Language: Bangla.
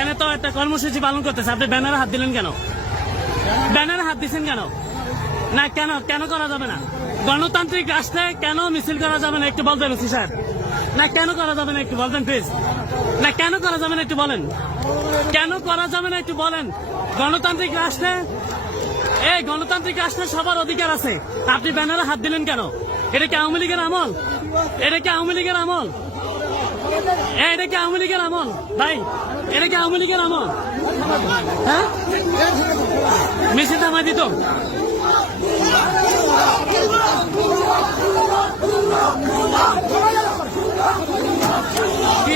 এখানে তো একটা কর্মসূচি পালন করতেছে, আপনি ব্যানারে হাত দিলেন কেন? ব্যানারে হাত দিচ্ছেন কেন? না কেন কেন করা যাবে না? গণতান্ত্রিক রাষ্ট্রে কেন মিছিল করা যাবে না একটু বলবেন ওসি সাহেব? না কেন করা যাবে না একটু বলবেন প্লিজ? না কেন করা যাবে না একটু বলেন? কেন করা যাবে না একটু বলেন? গণতান্ত্রিক রাষ্ট্রে গণতান্ত্রিক রাষ্ট্রে সবার অধিকার আছে, আপনি ব্যানারে হাত দিলেন কেন? এটা কি আওয়ামী লীগের আমল? এটা কি আওয়ামী লীগের আমল? এটা কি আওয়ামী লীগের আমল ভাই? এটা কি আওয়ামী লীগের আমল? হ্যাঁ, মিছিল থামাই দিত। কি